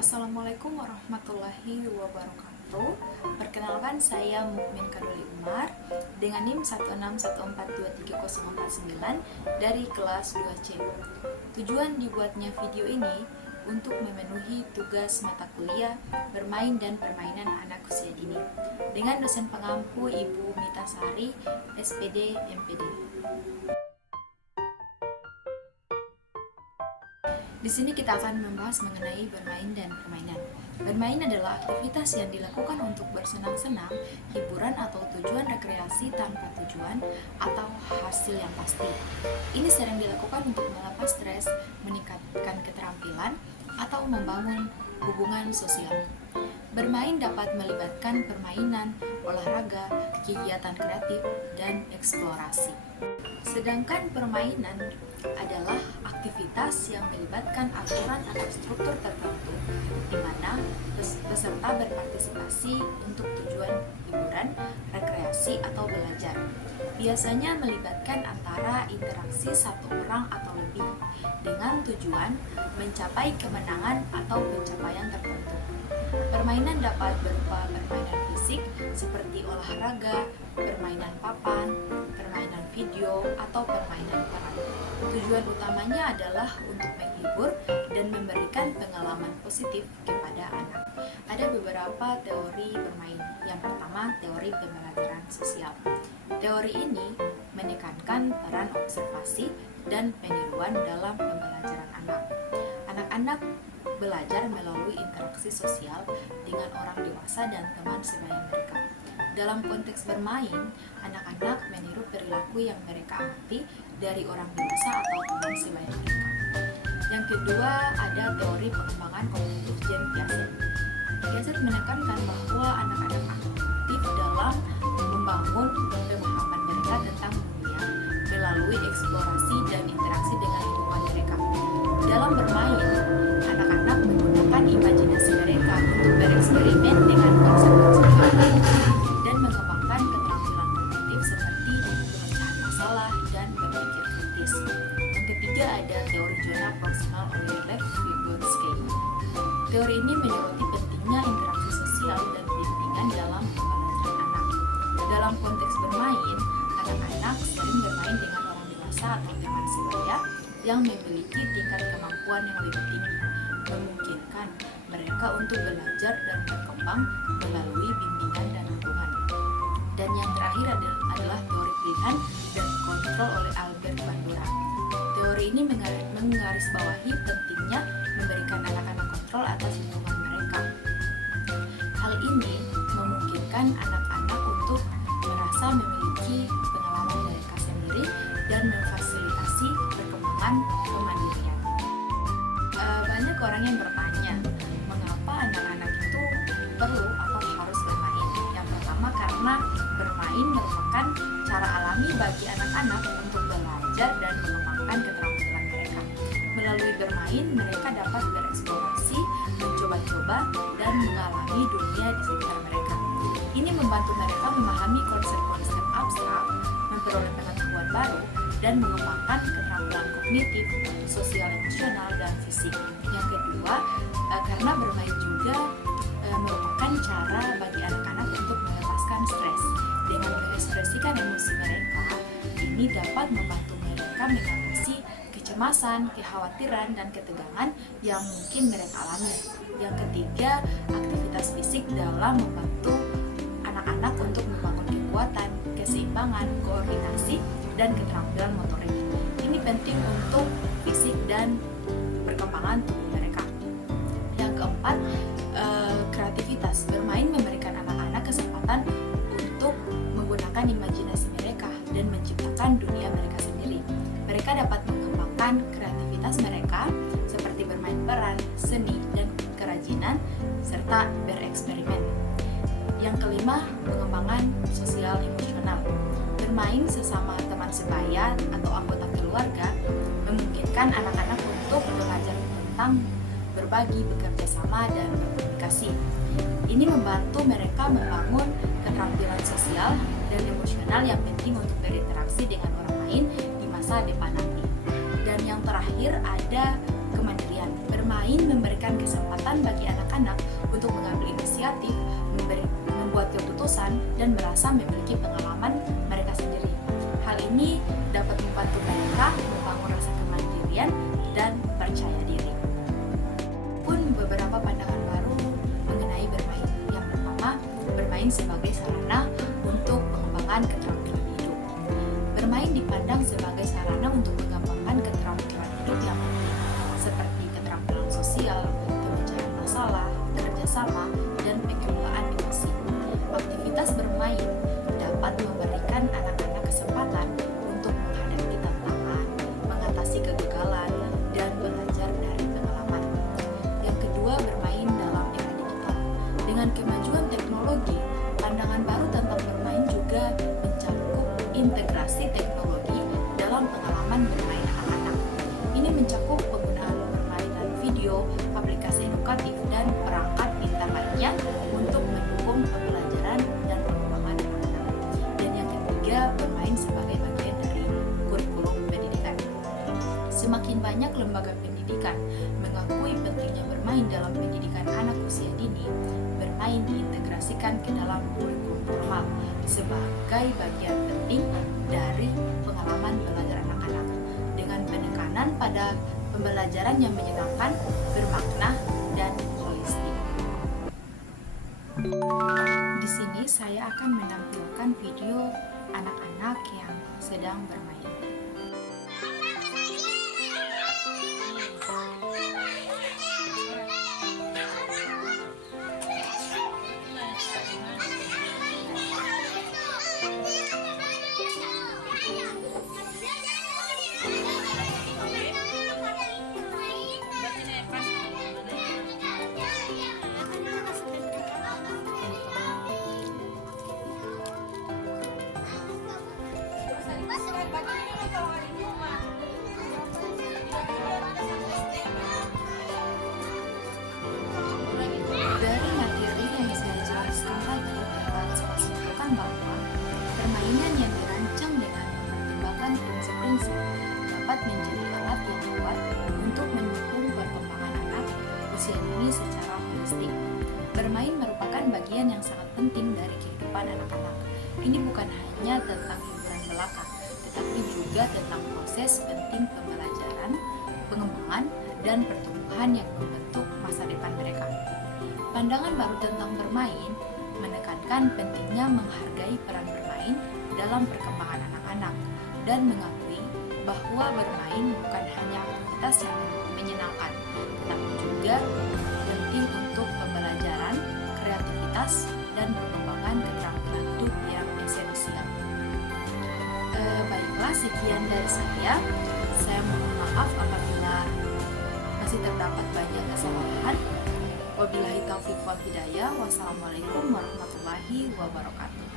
Assalamualaikum warahmatullahi wabarakatuh. Perkenalkan, saya Mukmin Kadoli Umar dengan NIM 161423049 dari kelas 2C. Tujuan dibuatnya video ini untuk memenuhi tugas mata kuliah bermain dan permainan anak usia dini dengan dosen pengampu Ibu Mita Sari, SPD MPD. Di sini kita akan membahas mengenai bermain dan permainan. Bermain adalah aktivitas yang dilakukan untuk bersenang-senang, hiburan atau tujuan rekreasi tanpa tujuan atau hasil yang pasti. Ini sering dilakukan untuk melepas stres, meningkatkan keterampilan, atau membangun hubungan sosial. Bermain dapat melibatkan permainan, olahraga, kegiatan kreatif, dan eksplorasi. Sedangkan permainan adalah aktivitas yang melibatkan aturan atau struktur tertentu di mana peserta berpartisipasi untuk tujuan hiburan, rekreasi, atau belajar. Biasanya melibatkan antara interaksi satu orang atau lebih dengan tujuan mencapai kemenangan atau pencapaian tertentu. Permainan dapat berupa permainan fisik seperti olahraga, permainan papan, permainan video, atau permainan peran. Tujuan utamanya adalah untuk menghibur dan memberikan pengalaman positif kepada anak. Ada beberapa teori bermain. Yang pertama, teori pembelajaran sosial. Teori ini menekankan peran observasi dan peniruan dalam pembelajaran anak. Anak-anak belajar melalui interaksi sosial dengan orang dewasa dan teman sebaya mereka. Dalam konteks bermain, anak-anak meniru perilaku yang mereka amati dari orang dewasa atau teman sebaya mereka. Yang kedua, ada teori pengembangan kognitif James Piaget. Piaget menekankan bahwa anak-anak aktif dalam membangun pemahaman mereka tentang dunia melalui eksplorasi dan interaksi dengan lingkungan mereka. Dalam bermain, anak-anak menggunakan imajinasi mereka untuk bereksperimen dengan konsep-konsep baru dan mengembangkan keterampilan kognitif seperti pemecahan masalah dan berpikir kritis. Yang ketiga, ada teori zona proksimal oleh Lev Vygotsky. Teori ini menyoroti pentingnya interaksi sosial dan bimbingan dalam pembelajaran anak. Dalam konteks bermain, anak-anak sering bermain dengan orang dewasa atau teman sebaya yang memiliki tingkat kemampuan yang lebih tinggi, memungkinkan mereka untuk belajar dan berkembang melalui bimbingan dan dukungan. Dan yang terakhir adalah teori pilihan dan kontrol oleh Albert Bandura. Teori ini menggarisbawahi pentingnya memberikan anak-anak kontrol atas lingkungan mereka. Hal ini memungkinkan anak-anak untuk merasa memiliki pengalaman mereka sendiri dan memfasilitasi perkembangan kemandirian. Banyak orang yang bertanya, mengapa anak-anak itu perlu atau harus bermain? Yang pertama, karena bermain merupakan cara alami bagi anak-anak untuk belajar dan mengembangkan keterampilan mereka. Melalui bermain, mereka dapat bereksplorasi, mencoba-coba, dan mengalami dunia di sekitar mereka. Ini membantu mereka memahami konsep-konsep abstrak, memperoleh pengetahuan baru, dan mengembangkan keterampilan kognitif, sosial, emosional, dan fisik. Yang kedua, karena bermain juga merupakan cara bagi anak-anak untuk melepaskan stres. Dengan mengekspresikan emosi mereka, ini dapat membantu mereka mengatasi kecemasan, kekhawatiran, dan ketegangan yang mungkin mereka alami. Yang ketiga, aktivitas fisik dalam membantu anak-anak untuk membangun kekuatan, keseimbangan, koordinasi, dan keterampilan motorik. Ini penting untuk fisik dan perkembangan tubuh mereka. Yang keempat, kreativitas. Bermain memberikan anak-anak kesempatan untuk menggunakan imajinasi mereka dan menciptakan dunia mereka sendiri. Mereka dapat mengembangkan kreativitas mereka seperti bermain peran, seni, dan kerajinan, serta bereksperimen. Yang kelima, pengembangan sosial emosional. Bermain sesama teman sebaya atau anggota keluarga memungkinkan anak-anak untuk belajar tentang berbagi, bekerja sama, dan berkomunikasi. Ini membantu mereka membangun keterampilan sosial dan emosional yang penting untuk berinteraksi dengan orang lain di masa depan nanti. Dan yang terakhir ada kemandirian. Bermain memberikan kesempatan bagi anak bosan dan merasa memiliki pengalaman mereka sendiri. Hal ini dapat membantu mereka membangun rasa kemandirian dan percaya diri. Pun beberapa pandangan baru mengenai bermain. Yang pertama, bermain sebagai sarana untuk pengembangan keterampilan hidup. Bermain dipandang sebagai sarana untuk mengembangkan keterampilan hidup yang penting, seperti keterampilan sosial, pemecahan masalah, kerjasama, dan pengelolaan emosi. Aktivitas bermain dapat memberikan anak-anak kesempatan untuk menghadapi tantangan, mengatasi kegagalan, dan belajar dari pengalaman. Yang kedua, bermain dalam era digital. Dengan kemajuan teknologi, pandangan baru tentang bermain juga mencakup integrasi teknologi dalam pengalaman bermain anak-anak. Ini mencakup penggunaan permainan video, aplikasi edukatif, dan perangkat pintar lainnya untuk mendukung pembelajaran dan pengembangan anak-anak. Dan yang ketiga, bermain sebagai bagian dari kurikulum pendidikan. Semakin banyak lembaga pendidikan mengakui pentingnya bermain dalam pendidikan anak usia dini, bermain diintegrasikan ke dalam kurikulum formal sebagai bagian penting dari pengalaman belajar anak-anak dengan penekanan pada pembelajaran yang menyenangkan, bermakna, dan holistik. Di sini saya akan menampilkan video anak-anak yang sedang bermain. Dari materi yang saya jelaskan tadi dapat saya simpulkan bahwa permainan yang dirancang dengan mempertimbangkan prinsip-prinsip dapat menjadi alat yang kuat untuk mendukung perkembangan anak usia dini secara holistik. Bermain merupakan bagian yang sangat penting dari kehidupan anak-anak. Ini bukan hanya tentang hiburan belaka, tetapi juga tentang proses penting pembelajaran, pengembangan, dan pertumbuhan yang membentuk masa depan mereka. Pandangan baru tentang bermain menekankan pentingnya menghargai peran bermain dalam perkembangan anak-anak dan mengakui bahwa bermain bukan hanya aktivitas yang menyenangkan, tetapi juga penting untuk pembelajaran, kreativitas, dan pengembangan keterampilan hidup yang esensial. Baiklah, sekian dari saya. Saya mohon maaf apabila masih terdapat banyak kesalahan. Wabillahi taufiq wal hidayah. Wassalamualaikum warahmatullahi wabarakatuh.